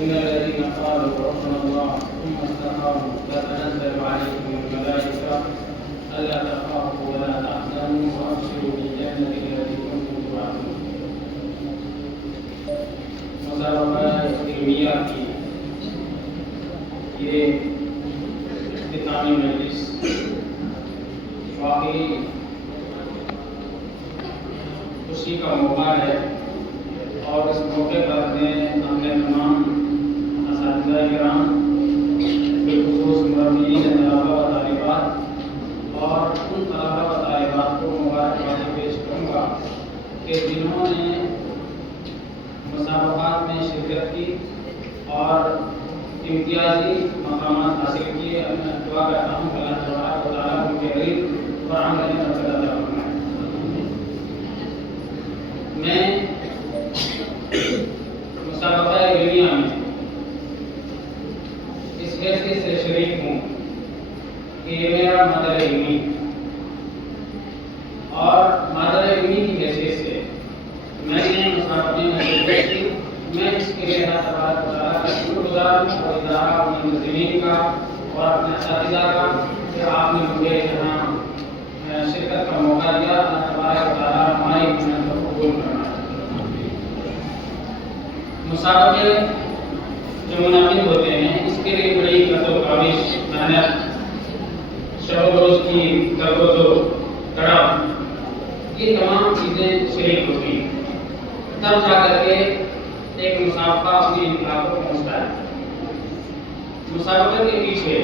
إن الذين قالوا ربنا الله ثم استقاموا تتنزل عليهم الملائكة ألا تخافوا ولا تحزنوا وأبشروا بالجنة التي كنتم توعدون. مسابقہ علمیہ کی یہ اختتامی مجلس واقعی خوشی کا موقع ہے، اور اس موقع پر میں اپنے تمام اساتذہ کرام، بالخصوص مربیین طلباء و طالبات اور ان طلباء و طالبات کو مبارکباد پیش کروں گا کہ جنہوں نے مسابقات میں شرکت کی اور امتیازی مقامات حاصل کیے. میں دعا کرتا ہوں کہ اللہ تبارک و تعالیٰ ان کے قریب اور عمل میں برکت عطا فرمائے. میں مسابقہ علمیہ میں اس حیثیت سے شریک ہوں کہ یہ میرا مادر علمی اور مادر علمی کی حیثیت سے میں نے مسابقے میں شرکت کی. میں اس کے لیے اللہ تبارک و تعالیٰ کا شکر گزار ہوں اور ادارہ اور منظمین کا اور اپنے اساتذہ کا کہ آپ نے مجھے یہاں شرکت کا موقع دیا. اللہ تبارک و تعالیٰ ہماری محنت کو قبول کرنا. مسابقے جو منعقد ہوتے ہیں اس کے لیے بڑی قدر و کاوش، محنت، شب و روز کی درگزر، تڑپ، یہ تمام چیزیں شریک ہوتی ہیں، تب جا کر کے ایک مسابقہ اپنی انتہا کو پہنچتا ہے. مسابقے کے پیچھے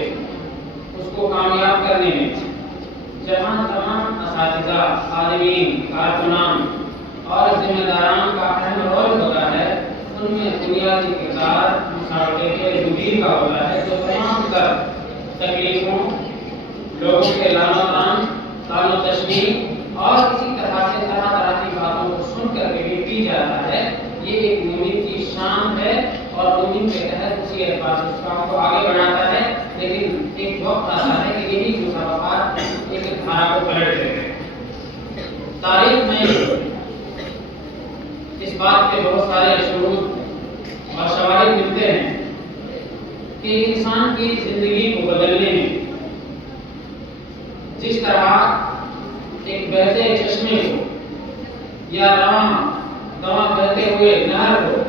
اس کو کامیاب کرنے میں جہاں تمام اساتذہ، عالمین، کارکنان اور ذمہ داران کا اہم رول ہوتا ہے، ان میں بنیادی کردار مسابقے کے مدیر کا ہوتا ہے، جو تمام تر تکلیفوں، لوگوں کے لام و تان و تشویش اور اسی طرح سے طرح طرح کی باتوں کو سن کر کے بھی پی جاتا ہے. یہ ایک مومن کی شان ہے اور مومن کے تحت اسی الفاظ اس کام کو آگے بڑھاتا ہے. لیکن ایک وقت آتا ہے کہ یہی مسابقات ایک دھارا کو پلٹ دیتے ہیں. تاریخ میں اس بات کے بہت سارے شروط اور شواہد ملتے ہیں کہ انسان کی زندگی کو بدلنے میں جس طرح ایک بہتے چشمے کو یا رواں بہتے ہوئے نہر کو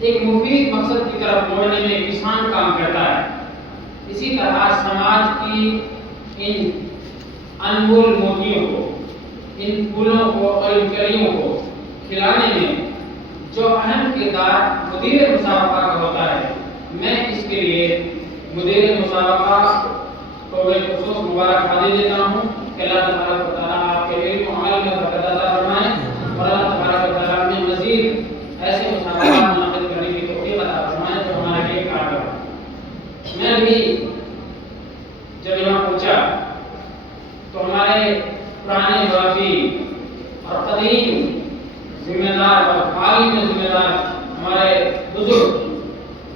ایک مفید مقصد کی طرف موڑنے میں کسان کام کرتا ہے، اسی طرح سماج کی ان انمول موتیوں کو، ان پھولوں کو اور ان کلیوں کو کھلانے میں جو اہم کردار مدیر مسابقہ کا ہوتا ہے، میں اس کے لیے مدیر مسابقہ کو بالخصوص مبارکباد دیتا ہوں کہ اللہ تبارک و تعالیٰ آپ کے علم و عمل میں برکت عطا فرمائے اور اللہ تبارک و تعالیٰ نے مزید ایسے مسابقات منعقد کرنے کی توفیق عطا فرمائے جو ہمارے لیے کارگر ہو. میں بھی جب یہاں پہنچا تو ہمارے پرانے وافی اور قدیم ذمہ دار اور حال میں ذمہ دار ہمارے بزرگ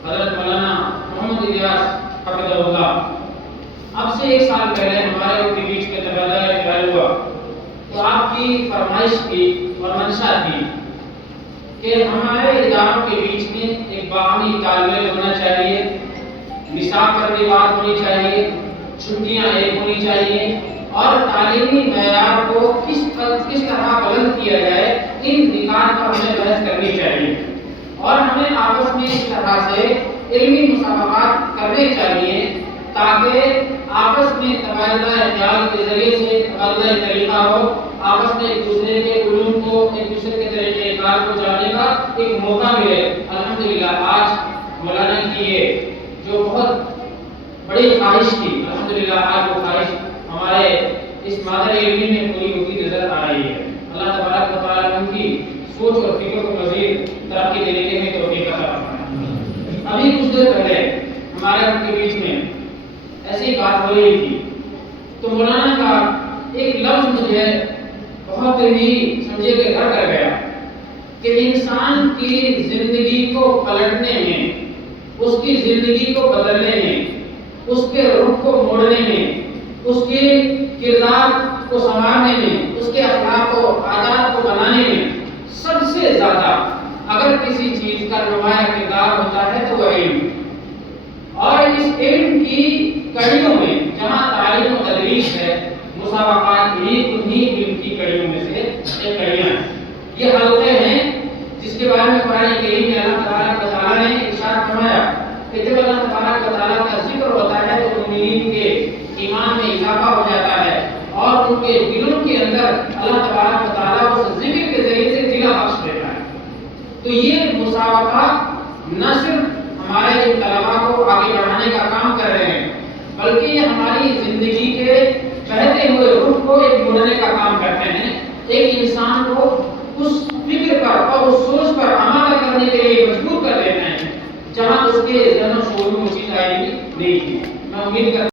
حضرت مولانا محمد الیاس حفظہ اللہ، اب سے 1 سال پہلے ہمارے ان کے بیچ میں تبادلہ خیال ہوا تو آپ کی فرمائش کی اور منشا تھی کہ ہمارے اداروں کے بیچ میں ایک باہمی تال میل ہونا چاہیے، نصاب پر بھی بات ہونی چاہیے، چھٹیاں ایک ہونی چاہیے اور تعلیمی معیار کو کس طرح بلند کیا جائے، ان نکات پر ہمیں بحث کرنی چاہیے اور ہمیں آپس میں اس طرح سے علمی مسابقات کرنے چاہیے تاکہ آپس میں تبادلہ خیال کے ذریعے سے تبادلہ طریقہ ہو، آپس میں ایک دوسرے کے علوم کو، ایک دوسرے کے طریقہ کار کو جاننے کا ایک موقع ملے. الحمدللہ آج مولانا کی یہ جو بہت بڑی خواہش تھی، الحمدللہ آج وہ خواہش ہمارے اس مادر علمی میں پوری ہوتی نظر آ رہی ہے. اللہ تبارک و تعالیٰ ان کی سوچ اور فکر کو مزید ترقی دینے کے لیے توفیق عطا فرمائے. ابھی کچھ دیر پہلے ہمارے ان کے بیچ میں ایسی بات ہو رہی تھی تو مولانا کا ایک لفظ مجھے بہت ہی سمجھے کہ گھر کر گیا کہ انسان کی زندگی کو پلٹنے میں، اس کی زندگی کو بدلنے میں، اس کے رخ کو موڑنے میں، اس کے کردار کو سنوارنے میں، اس کے اخلاق و عادات کو بنانے میں سب سے زیادہ اگر کسی چیز کا نمایاں کردار ہوتا ہے تو وہ علم، اور اس علم کی کڑیوں میں جہاں تعلیم و تدریس ہے، مسابقات بھی انہی علم کی کڑیوں میں سے ایک کڑیاں ہیں۔ یہ حلقے ہیں جس کے بارے میں قرآن کریم میں اللہ تبارک و تعالیٰ نے ارشاد فرمایا کہ جب اللہ تبارک و تعالیٰ کا ذکر ہوتا ہے تو مومنین کے ایمان میں اضافہ ہو جاتا ہے، اور ان کے دلوں کے اندر اللہ تبارک و تعالیٰ اس ذکر کے ذریعے سے دلا بخش دیتا ہے۔ تو یہ مسابقات نہ صرف ہمارے ان طلباء کو آگے بڑھانے کا کام کر رہے ہیں، بلکہ یہ ہماری زندگی کے بہتے ہوئے رخ کو ایک موڑنے کا کام کرتے ہیں، ایک انسان کو اس فکر پر اور اس سوچ پر آمادہ کرنے کے لیے مجبور کر دیتے ہیں جہاں اس کے ذہن و شعور میں وہ چیز آئی نہیں تھی۔ میں امید کرتا ہوں